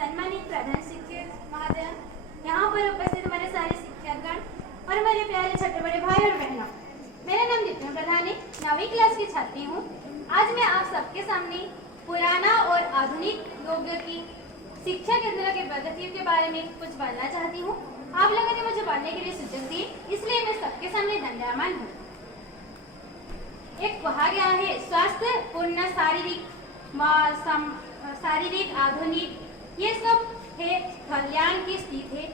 सम्मानित प्रधान शिक्षक महोदय, यहाँ पर उपस्थित हमारे सारे शिक्षकगण और मेरे प्यारे छोटे बड़े भाई और बहनों, मेरा नाम दीप्ति प्रधान है, 9वीं क्लास की छात्री हूँ। आज मैं आप सबके सामने पुराना और आधुनिक योग्य की शिक्षा केंद्र के पद्धतियों के बारे में कुछ बोलना चाहती हूँ। आप लोगों ने मुझे बोलने के लिए सुझाव दिए, इसलिए मैं सबके सामने दंडयामान हूँ। एक कहा गया है, स्वास्थ्य पूर्ण शारीरिक आधुनिक ये सब है कल्याण की स्थिति है,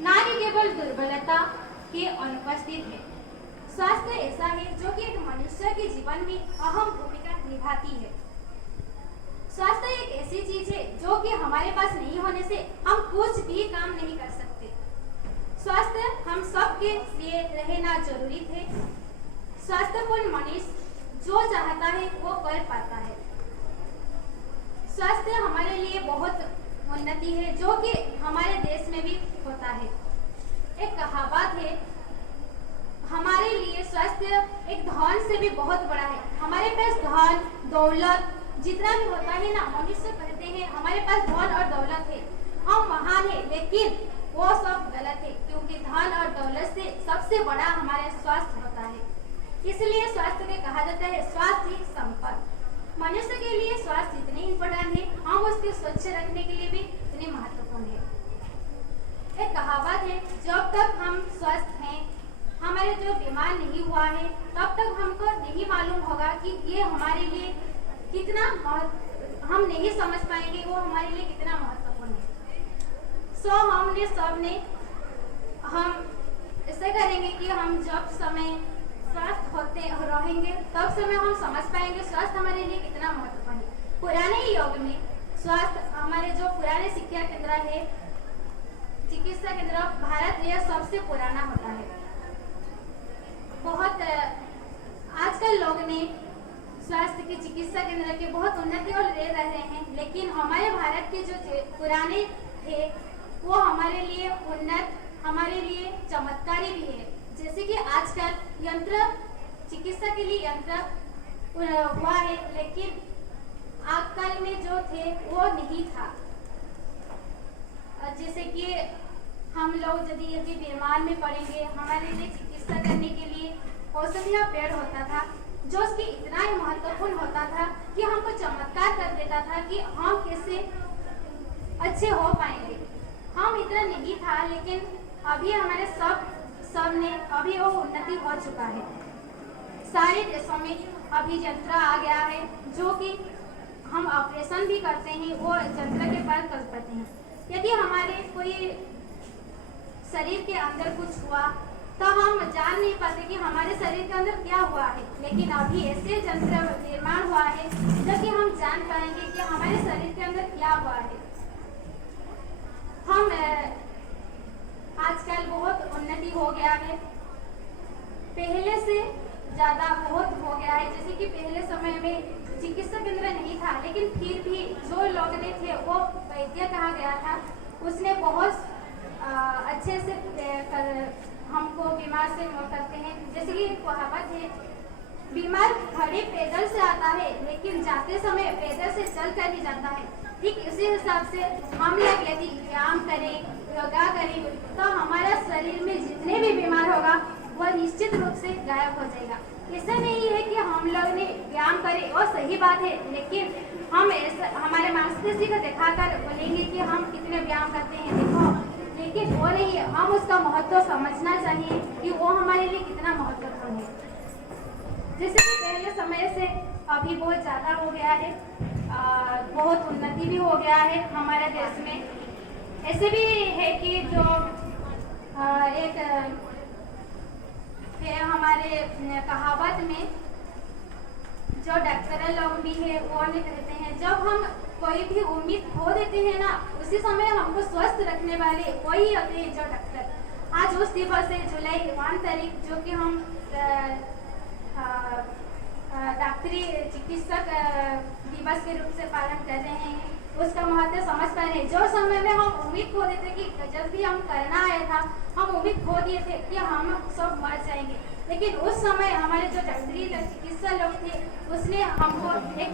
ना कि केवल दुर्बलता की अनुपस्थित है। स्वास्थ्य ऐसा है जो कि एक मनुष्य के जीवन में अहम भूमिका निभाती है। स्वास्थ्य एक ऐसी चीज है जो कि हमारे पास नहीं होने से हम कुछ भी काम नहीं कर सकते। स्वास्थ्य हम सबके लिए रहना जरूरी है। स्वास्थ्यपूर्ण मनुष्य जो चाहता है वो कर पाता है। स्वास्थ्य हमारे लिए बहुत उन्नति है जो कि हमारे देश में भी होता है। एक कहावत है, हमारे लिए स्वास्थ्य एक धन से भी बहुत बड़ा है। हमारे पास धन दौलत जितना भी होता है ना, मनुष्य कहते हैं हमारे पास धन और दौलत है, हम महान है, लेकिन वो सब गलत है, क्योंकि धन और दौलत से सबसे बड़ा हमारा स्वास्थ्य होता है। इसलिए स्वास्थ्य को कहा जाता है स्वास्थ्य ही संपत्ति। मनुष्य के लिए स्वास्थ्य इतने इम्पोर्टेंट है, हम उसके स्वच्छ रखने के लिए भी इतने महत्वपूर्ण है। एक कहावत है, जब तक हम स्वस्थ हैं, हमारे जो बीमार नहीं हुआ है, तब तक हमको नहीं मालूम होगा कि ये हमारे लिए कितना हम नहीं समझ पाएंगे वो हमारे लिए कितना महत्वपूर्ण है। हमने सबने हम ऐसे करेंगे कि हम जब समय स्वस्थ होते रहेंगे तब समय हम समझ पाएंगे स्वास्थ्य हमारे लिए कितना महत्वपूर्ण है। पुराने युग में स्वास्थ्य हमारे जो पुराने शिक्षा केंद्र है, चिकित्सा केंद्र भारत में सबसे पुराना होता है। बहुत आजकल लोग ने स्वास्थ्य के चिकित्सा केंद्र के बहुत उन्नति और ले रहे हैं, लेकिन हमारे भारत के जो पुराने थे वो हमारे लिए उन्नत, हमारे लिए चमत्कारी भी है। जैसे कि आजकल यंत्र चिकित्सा के लिए यंत्र हुआ है, लेकिन आजकल में जो थे वो नहीं था। जैसे कि हम लोग यदि बीमार में पड़ेंगे, हमारे लिए चिकित्सा करने के लिए औषधीय पेड़ होता था, जो उसकी इतना ही महत्वपूर्ण होता था कि हमको चमत्कार कर देता था कि हम कैसे अच्छे हो पाएंगे। हम इतना नहीं था, लेकिन अभी हमारे सब ने अभी वो उन्नति हो चुका है। सारे देशों में अभी यंत्र आ गया है जो कि हम ऑपरेशन भी करते हैं, वो यंत्र के पास कर पाते हैं। यदि हमारे कोई शरीर के अंदर कुछ हुआ तो हम जान नहीं पाते कि हमारे शरीर के अंदर क्या हुआ है, लेकिन अभी ऐसे यंत्र निर्माण हुआ है जो कि हम जान पाएंगे कि हमारे शरीर के अंदर क्या हुआ है। हम आजकल बहुत उन्नति हो गया है, पहले से ज्यादा बहुत हो गया है। जैसे कि पहले समय में चिकित्सा केंद्र नहीं था, लेकिन फिर भी जो लोग ने थे वो वैद्य कहा गया था, उसने बहुत अच्छे से हमको बीमार से करते हैं। जैसे कि कहावत है, बीमार खड़े पैदल से आता है, लेकिन जाते समय पैदल से चल कर ही जाता है। ठीक इसी हिसाब से हम लोग यदि व्यायाम करें, योगा करें, तो हमारा शरीर में जितने भी बीमार होगा वह निश्चित रूप से गायब हो जाएगा। ऐसा नहीं है कि हम लोग ने व्यायाम करे और सही बात है, लेकिन हम ऐसा हमारे मांसपेशी को दिखाकर बोलेंगे कि हम कितने व्यायाम करते हैं, देखो, लेकिन वो नहीं है। हम उसका महत्व समझना चाहिए कि वो हमारे लिए कितना महत्वपूर्ण है। जैसे कि पहले समय से अभी बहुत ज़्यादा हो गया है, बहुत उन्नति भी हो गया है हमारे देश में। ऐसे भी है कि जो एक है हमारे कहावत में, जो डॉक्टर लोग भी है वो ने कहते हैं, जब हम कोई भी उम्मीद खो देते हैं ना, उसी समय हमको स्वस्थ रखने वाले वही होते हैं जो डॉक्टर। आज उस दिवस है जुलाई 1 तारीख, जो कि हम डॉक्टरी चिकित्सक दिवस के रूप से पालन कर रहे हैं। उसका महत्व समझ पा रहे हैं। जो समय में हम उम्मीद खो देते कि जब भी हम करना आया था, हम उम्मीद खो दिए थे कि हम सब मर जाएंगे, लेकिन उस समय हमारे जो डॉक्टरी चिकित्सा लोग थे उसने हमको एक